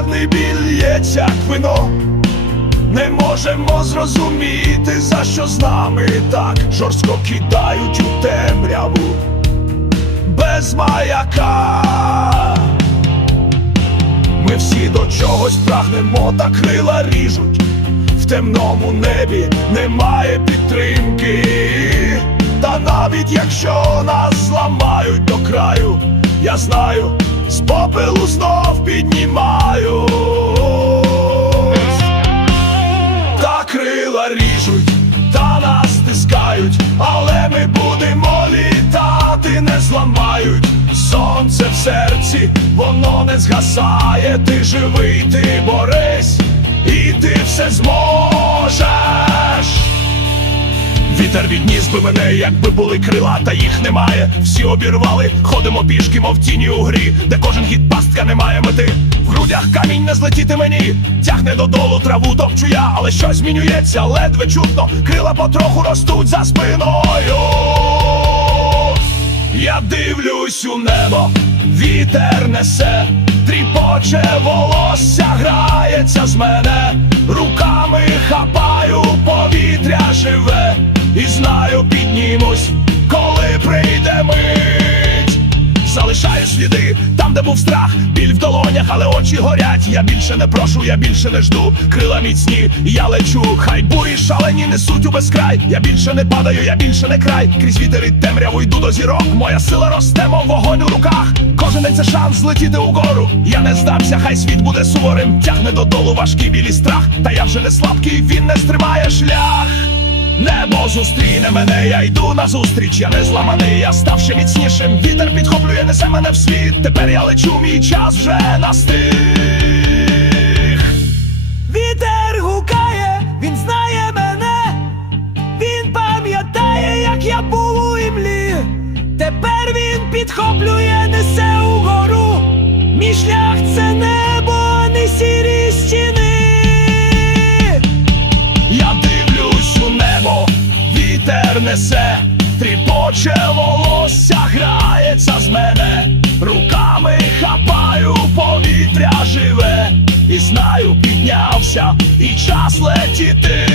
душевний біль лється як вино. Не можемо зрозуміти, за що з нами так жорстко кидають у темряву без маяка. Ми всі до чогось прагнемо, та крила ріжуть. В темному небі немає підтримки. Та навіть якщо нас зламають до краю, я знаю, з попелу знов піднімаю. Та крила ріжуть, та нас стискають, але ми будемо літати, не зламають. Сонце в серці, воно не згасає, ти живий, ти борись, і ти все зможеш. Вітер відніс би мене, якби були крила, та їх немає. Всі обірвали, ходимо пішки, мов тіні у грі, де кожен хід пастка не має мети. В грудях камінь не злетіти мені, тягне додолу траву топчу я, але щось змінюється, ледве чутно, крила потроху ростуть за спиною. Я дивлюсь у небо, вітер несе, тріпоче волосся, грається з мене, руками хапаю, повітря і знаю, піднімусь, коли прийде мить. Залишаю сліди там, де був страх, біль в долонях, але очі горять. Я більше не прошу, я більше не жду. Крила міцні, я лечу. Хай бурі шалені несуть у безкрай. Я більше не падаю, я більше не край. Крізь вітер і темряву йду до зірок. Моя сила росте, мов вогонь у руках. Кожен день це шанс злетіти угору. Я не здамся, хай світ буде суворим. Тягне додолу важкий білий страх. Та я вже не слабкий, він не стримає шлях. Небо зустріне мене, я йду назустріч, я не зламаний, я став ще міцнішим. Вітер підхоплює, несе мене в світ. Тепер я лечу, мій час вже настиг. Вітер гукає, він знає мене, він пам'ятає, як я був у імлі. Тепер він підхоплює, несе угору. Мій шлях це вітер несе, тріпоче волосся, грається з мене, руками хапаю, повітря живе, і знаю, піднявся, і час летіти.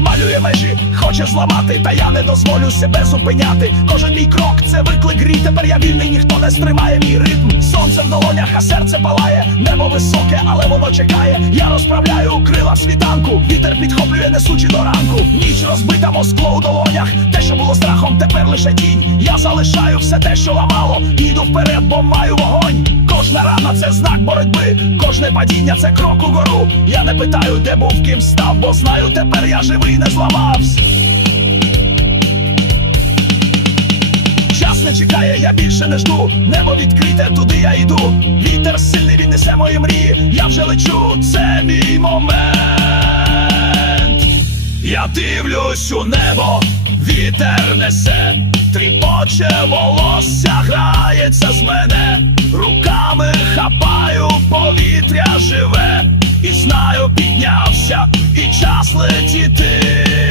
Малює межі, хоче зламати, та я не дозволю себе зупиняти. Кожен мій крок це виклик грі. Тепер я вільний, ніхто не стримає мій ритм. Сонце в долонях, а серце палає. Небо високе, але воно чекає. Я розправляю крила світанку. Вітер підхоплює, несучи до ранку. Ніч розбита москло у долонях. Те, що було страхом, тепер лише тінь. Я залишаю все те, що ламало. Іду вперед, бо маю вогонь. Це знак боротьби, кожне падіння це крок угору. Я не питаю, де був, ким став, бо знаю, тепер я живий, не зламався. Час не чекає, я більше не жду. Небо відкрите, туди я йду. Вітер сильний, він несе мої мрії. Я вже лечу, це мій момент. Я дивлюсь у небо, вітер несе, тріпоче волосся, грається з мене, руками хапаю, повітря живе, і знаю, піднявся, і час летіти.